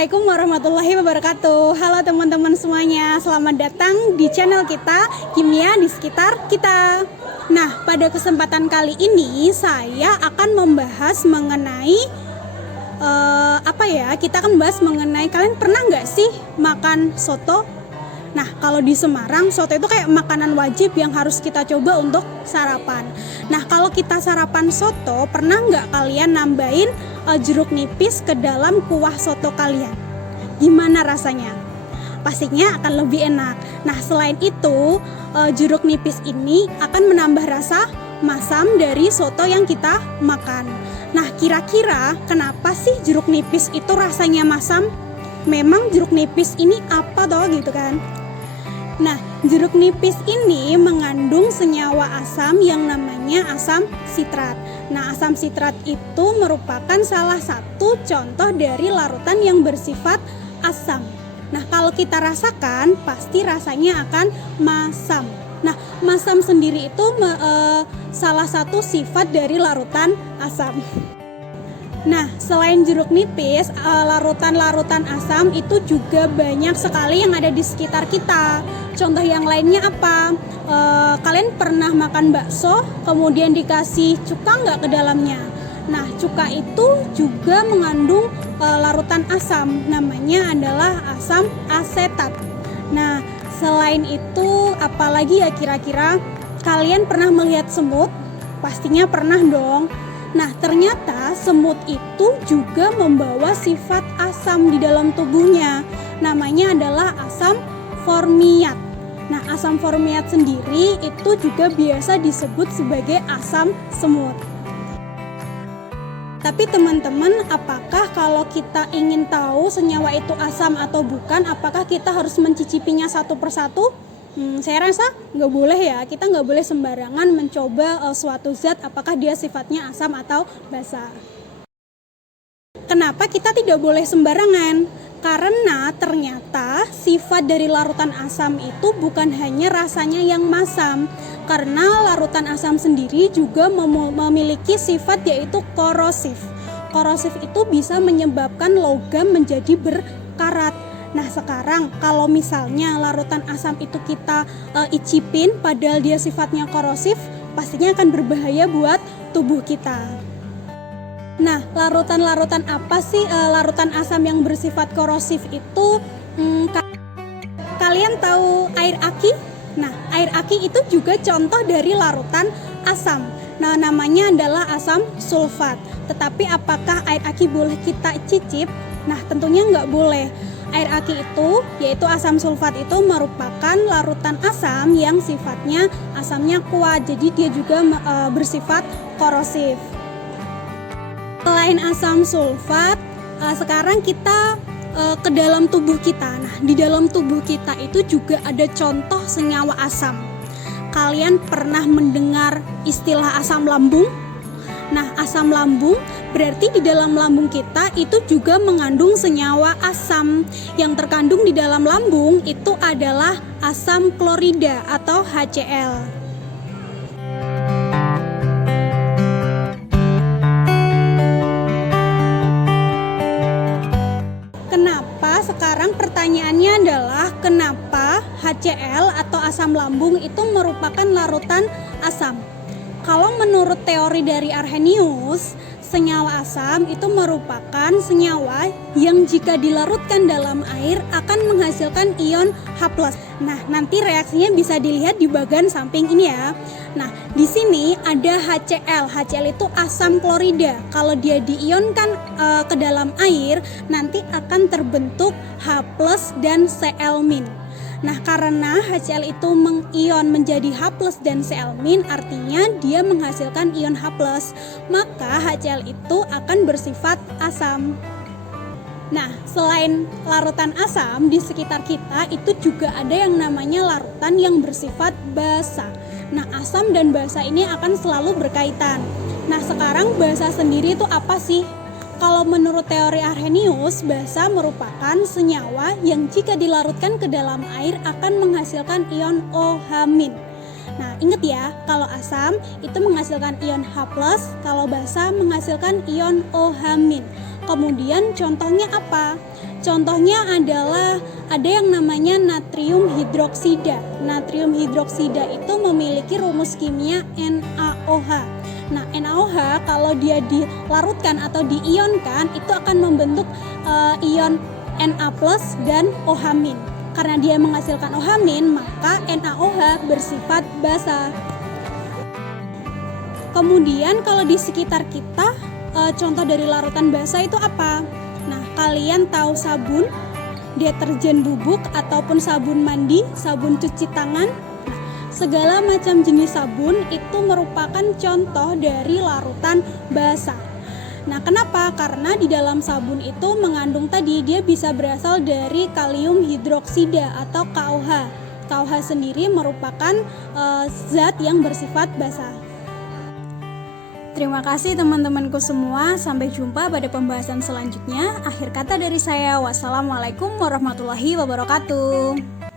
Assalamualaikum warahmatullahi wabarakatuh. Halo teman-teman semuanya, selamat datang di channel kita Kimia di Sekitar Kita. Nah, pada kesempatan kali ini saya akan membahas mengenai kita akan membahas mengenai, kalian pernah nggak sih makan soto? Nah, kalau di Semarang, soto itu kayak makanan wajib yang harus kita coba untuk sarapan. Nah, kalau kita sarapan soto, pernah nggak kalian nambahin jeruk nipis ke dalam kuah soto kalian? Gimana rasanya? Pastinya akan lebih enak. Nah, selain itu, jeruk nipis ini akan menambah rasa masam dari soto yang kita makan. Nah, kira-kira kenapa sih jeruk nipis itu rasanya masam? Memang jeruk nipis ini apa toh gitu kan? Nah, jeruk nipis ini mengandung senyawa asam yang namanya asam sitrat. Nah, asam sitrat itu merupakan salah satu contoh dari larutan yang bersifat asam. Nah, kalau kita rasakan, pasti rasanya akan masam. Nah, masam sendiri itu salah satu sifat dari larutan asam. Nah, selain jeruk nipis, larutan-larutan asam itu juga banyak sekali yang ada di sekitar kita. Contoh yang lainnya apa? Kalian pernah makan bakso, kemudian dikasih cuka nggak ke dalamnya? Nah, cuka itu juga mengandung larutan asam, namanya adalah asam asetat. Nah, selain itu, apalagi ya kira-kira? Kalian pernah melihat semut? Pastinya pernah dong. Nah, ternyata semut itu juga membawa sifat asam di dalam tubuhnya. Namanya adalah asam formiat. Nah, asam formiat sendiri itu juga biasa disebut sebagai asam semut. Tapi teman-teman, apakah kalau kita ingin tahu senyawa itu asam atau bukan, apakah kita harus mencicipinya satu persatu? Saya rasa nggak boleh ya, kita nggak boleh sembarangan mencoba suatu zat apakah dia sifatnya asam atau basa. Kenapa kita tidak boleh sembarangan? Karena ternyata sifat dari larutan asam itu bukan hanya rasanya yang masam. Karena larutan asam sendiri juga memiliki sifat yaitu korosif. Korosif itu bisa menyebabkan logam menjadi berkarat. Nah, sekarang kalau misalnya larutan asam itu kita icipin padahal dia sifatnya korosif, pastinya akan berbahaya buat tubuh kita. Nah, larutan-larutan apa sih larutan asam yang bersifat korosif itu? Kalian tahu air aki? Nah, air aki itu juga contoh dari larutan asam. Nah, namanya adalah asam sulfat. Tetapi apakah air aki boleh kita cicip? Nah, tentunya nggak boleh. Air aki itu, yaitu asam sulfat itu merupakan larutan asam yang sifatnya asamnya kuat, jadi dia juga bersifat korosif. Selain asam sulfat, sekarang kita ke dalam tubuh kita. Nah, di dalam tubuh kita itu juga ada contoh senyawa asam. Kalian pernah mendengar istilah asam lambung? Nah, asam lambung berarti di dalam lambung kita itu juga mengandung senyawa asam. Yang terkandung di dalam lambung itu adalah asam klorida atau HCl. Kenapa? Sekarang pertanyaannya adalah kenapa HCl atau asam lambung itu merupakan larutan asam? Kalau menurut teori dari Arrhenius, senyawa asam itu merupakan senyawa yang jika dilarutkan dalam air akan menghasilkan ion H+. Nah, nanti reaksinya bisa dilihat di bagian samping ini ya. Nah, di sini ada HCl. HCl itu asam klorida. Kalau dia diionkan ke dalam air, nanti akan terbentuk H+ dan Cl-. Nah, karena HCl itu mengion menjadi H+ dan Cl-, artinya dia menghasilkan ion H+, maka HCl itu akan bersifat asam. Nah, selain larutan asam di sekitar kita itu juga ada yang namanya larutan yang bersifat basa. Nah, asam dan basa ini akan selalu berkaitan. Nah, sekarang basa sendiri itu apa sih? Kalau menurut teori Arrhenius, basa merupakan senyawa yang jika dilarutkan ke dalam air akan menghasilkan ion OH-. Nah, ingat ya, kalau asam itu menghasilkan ion H+, kalau basa menghasilkan ion OH-. Kemudian contohnya apa? Contohnya adalah ada yang namanya natrium hidroksida. Natrium hidroksida itu memiliki rumus kimia NaOH. Nah, NaOH kalau dia dilarutkan atau diionkan itu akan membentuk ion Na+ dan OH-. Karena dia menghasilkan OH-, maka NaOH bersifat basa. Kemudian kalau di sekitar kita, contoh dari larutan basa itu apa? Nah, kalian tahu sabun, deterjen bubuk ataupun sabun mandi, sabun cuci tangan. Nah, segala macam jenis sabun itu merupakan contoh dari larutan basa. Nah, kenapa? Karena di dalam sabun itu mengandung tadi dia bisa berasal dari kalium hidroksida atau KOH. KOH sendiri merupakan zat yang bersifat basa. Terima kasih teman-temanku semua. Sampai jumpa pada pembahasan selanjutnya. Akhir kata dari saya, wassalamualaikum warahmatullahi wabarakatuh.